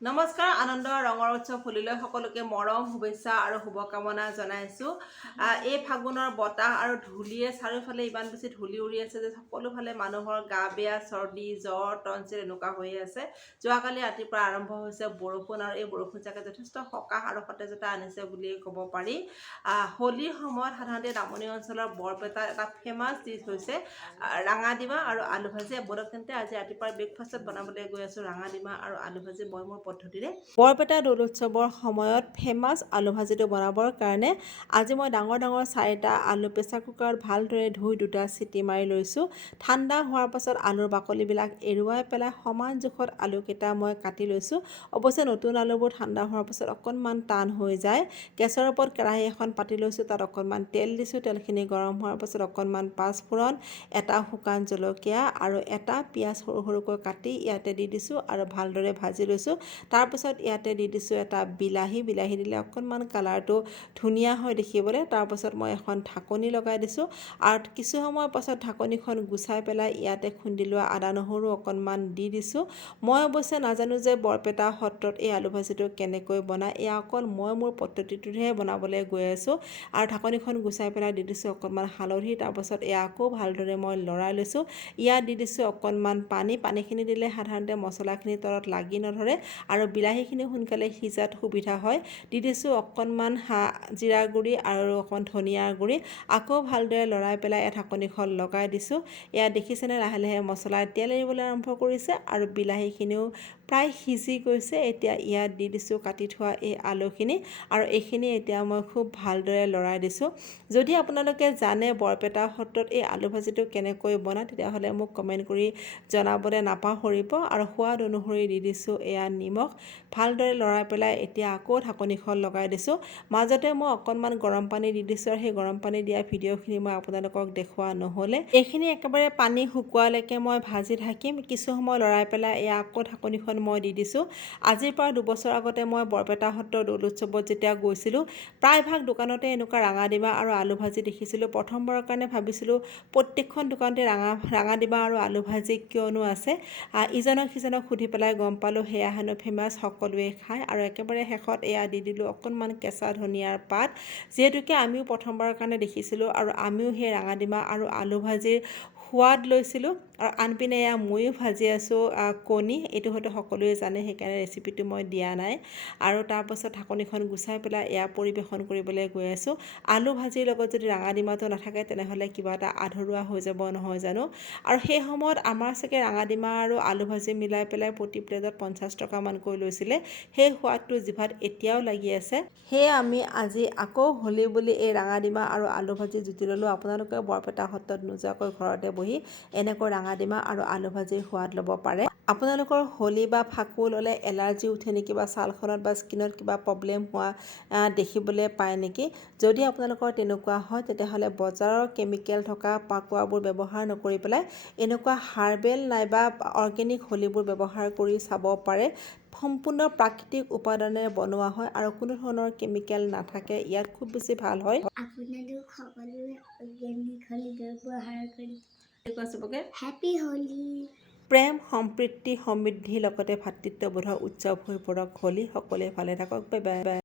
নমস্কাৰ আনন্দ ৰঙৰ উৎসৱ হোলীলৈ সকলোকে মৰম শুভেচ্ছা আৰু শুভকামনা জনাইছোঁ। এই ফাগুনৰ বতাহ আৰু ধূলিয়ে চাৰিওফালে ইমান বেছি ধূলি উৰি আছে যে সকলোফালে মানুহৰ গা বেয়া, চৰ্দি, জ্বৰ, টনচিল এনেকুৱা হৈ আছে। যোৱাকালি ৰাতিৰ পৰা আৰম্ভ হৈছে বৰষুণ আৰু এই বৰষুণ জাকে যথেষ্ট সকাহ আৰু সতেজতা আনিছে বুলিয়ে ক'ব পাৰি। হোলীৰ সময়ত সাধাৰণতে নামনি অঞ্চলৰ বৰপেটাৰ এটা ফেমাছ ডিছ হৈছে ৰাঙাডিমা আৰু আলু ভাজি। বৰকেন্তে আজি ৰাতিপুৱা ব্ৰেকফাষ্টত বনাবলৈ গৈ আছোঁ ৰাঙাডিমা আৰু আলু ভাজি মই মোৰ পদ্ধতিৰে। বৰপেটা দৌল উৎসৱৰ সময়ত ফেমাছ আলু ভাজিটো বনাবৰ কাৰণে আজি মই ডাঙৰ ডাঙৰ 4টা আলু প্ৰেছাৰ কুকাৰত ভালদৰে ধুই 2টা চিটি মাৰি লৈছোঁ। ঠাণ্ডা হোৱাৰ পাছত আলুৰ বাকলিবিলাক এৰুৱাই পেলাই সমান জোখত আলুকেইটা মই কাটি লৈছোঁ। অৱশ্যে নতুন আলুবোৰ ঠাণ্ডা হোৱাৰ পাছত অকণমান টান হৈ যায়। গেছৰ ওপৰত কেৰাহী এখন পাতি লৈছোঁ, তাত অকণমান তেল দিছোঁ। তেলখিনি গৰম হোৱাৰ পাছত অকণমান পাঁচফোৰণ, এটা শুকান জলকীয়া আৰু এটা পিঁয়াজ সৰু সৰুকৈ কাটি ইয়াতে দি দিছোঁ আৰু ভালদৰে ভাজি লৈছোঁ। তাৰপিছত ইয়াতে দি দিছোঁ এটা বিলাহী দিলে অকণমান কালাৰটো ধুনীয়া হয় দেখিবলৈ। তাৰপাছত মই এখন ঢাকনি লগাই দিছোঁ আৰু কিছু সময়ৰ পাছত ঢাকনিখন গুচাই পেলাই ইয়াতে খুন্দি লোৱা আদা নহৰু অকণমান দি দিছোঁ। মই অৱশ্যে নাজানো যে বৰপেটা সত্ৰত এই আলু ভাজিটো কেনেকৈ বনায়। এয়া অকল মই মোৰ পদ্ধতিটোহে বনাবলৈ গৈ আছোঁ। আৰু ঢাকনিখন গুচাই পেলাই দি দিছোঁ অকণমান হালধি। তাৰপাছত এয়া আকৌ ভালদৰে মই লৰাই লৈছোঁ। ইয়াত দি দিছোঁ অকণমান পানীখিনি দিলে সাধাৰণতে মছলাখিনি তলত লাগি নধৰে আৰু বিলাহীখিনি সোনকালে সিজাত সুবিধা হয়। দি দিছোঁ অকণমান জিৰা গুড়ি আৰু অকণমান ধনিয়াৰ গুড়ি। আকৌ ভালদৰে লৰাই পেলাই ঢাকনিখন লগাই দিছোঁ। ইয়াত দেখিছেনে লাহে লাহে মছলাৰ তেল এৰিবলৈ আৰম্ভ কৰিছে আৰু বিলাহীখিনিও প্ৰায় সিজি গৈছে। এতিয়া ইয়াত দি দিছোঁ কাটি থোৱা এই আলুখিনি আৰু এইখিনি এতিয়া মই খুব ভালদৰে লৰাই দিছোঁ। যদি আপোনালোকে জানে বৰপেটা সত্ৰত এই আলু ভাজিটো কেনেকৈ বনায় তেতিয়াহ'লে মোক কমেণ্ট কৰি জনাবলৈ নাপাহৰিব। আৰু সোৱাদ অনুসৰি দি দিছোঁ এয়া নিমখ। ভালদৰে লৰাই পেলাই এতিয়া আকৌ ঢাকনিখন লগাই দিছোঁ। মাজতে মই অকণমান গৰম পানী দি দিছোঁ আৰু সেই গৰম পানী দিয়া ভিডিঅ'খিনি মই আপোনালোকক দেখুওৱা নহ'লে। এইখিনি একেবাৰে পানী শুকোৱালৈকে মই ভাজি থাকিম। কিছু সময় লৰাই পেলাই এয়া আকৌ ঢাকনিখন মই দি দিছোঁ। আজিৰ পৰা 2 বছৰ আগতে মই বৰপেটা সত্ৰৰ দৌল উৎসৱত যেতিয়া গৈছিলোঁ প্ৰায়ভাগ দোকানতে এনেকুৱা ৰাঙাডিমা আৰু আলু ভাজি দেখিছিলোঁ। প্ৰথমবাৰৰ কাৰণে ভাবিছিলোঁ প্ৰত্যেকখন দোকানতে ৰাঙাডিমা আৰু আলু ভাজি কিয়নো আছে। ইজনক সিজনক সুধি পেলাই গম পালোঁ সেয়া হেনো ফেমাছ, সকলোৱে খায়। আৰু একেবাৰে শেষত এয়া দি দিলোঁ অকণমান কেঁচা ধনিয়াৰ পাত, যিহেতুকে আমিও প্ৰথমবাৰৰ কাৰণে দেখিছিলোঁ আৰু আমিও সেই ৰাঙাডিমা আৰু আলু ভাজিৰ সোৱাদ লৈছিলোঁ। আৰু আনপিনে এয়া ময়ো ভাজি আছোঁ কণী। এইটো হয়তো সকলোৱে জানে, সেইকাৰণে ৰেচিপিটো মই দিয়া নাই। আৰু তাৰপাছত ঢাকনিখন গুচাই পেলাই এয়া পৰিৱেশন কৰিবলৈ গৈ আছোঁ। আলু ভাজিৰ লগত যদি ৰাঙাডিমাটো নাথাকে তেনেহ'লে কিবা এটা আধৰুৱা হৈ যাব নহয় জানো। আৰু সেই সময়ত আমাৰ চাগে ৰাঙাডিমা আৰু আলু ভাজি মিলাই পেলাই প্ৰতি প্লেটত 50 টকামানকৈ লৈছিলে। সেই সোৱাদটো জিভাত এতিয়াও লাগি আছে। সেয়ে আমি আজি আকৌ হোলী বুলি এই ৰাঙাডিমা আৰু আলু ভাজি জুতি ল'লোঁ। আপোনালোকে বৰপেটা সত্ৰত নোযোৱাকৈ ঘৰতে বহি এনেকৈ ৰাঙাডিমা আৰু আলু ভাজিৰ সোৱাদ ল'ব পাৰে। আপোনালোকৰ হোলী বা ফাকু ল'লে এলাৰ্জি উঠে নেকি বা ছালখনত বা স্কিনত কিবা প্ৰব্লেম হোৱা দেখিবলৈ পায় নেকি? যদি আপোনালোকৰ তেনেকুৱা হয় তেতিয়াহ'লে বজাৰৰ কেমিকেল থকা পাকুৱাবোৰ ব্যৱহাৰ নকৰি পেলাই এনেকুৱা হাৰ্বেল নাইবা অৰ্গেনিক হোলীবোৰ ব্যৱহাৰ কৰি চাব পাৰে। সম্পূৰ্ণ প্ৰাকৃতিক উপাদানেৰে বনোৱা হয় আৰু কোনো ধৰণৰ কেমিকেল নাথাকে। ইয়াত খুব বেছি ভাল হয়। আপোনালোক সকলোৱে অৰ্গেনিক হোলী ব্যৱহাৰ কৰি হেপী হোলী। প্ৰেম, সম্প্ৰীতি, সমৃদ্ধি লগতে ভাতৃত্ববোধৰ উৎসৱ হৈ পৰক হোলী। সকলোৱে ভালে থাকক। Bye bye.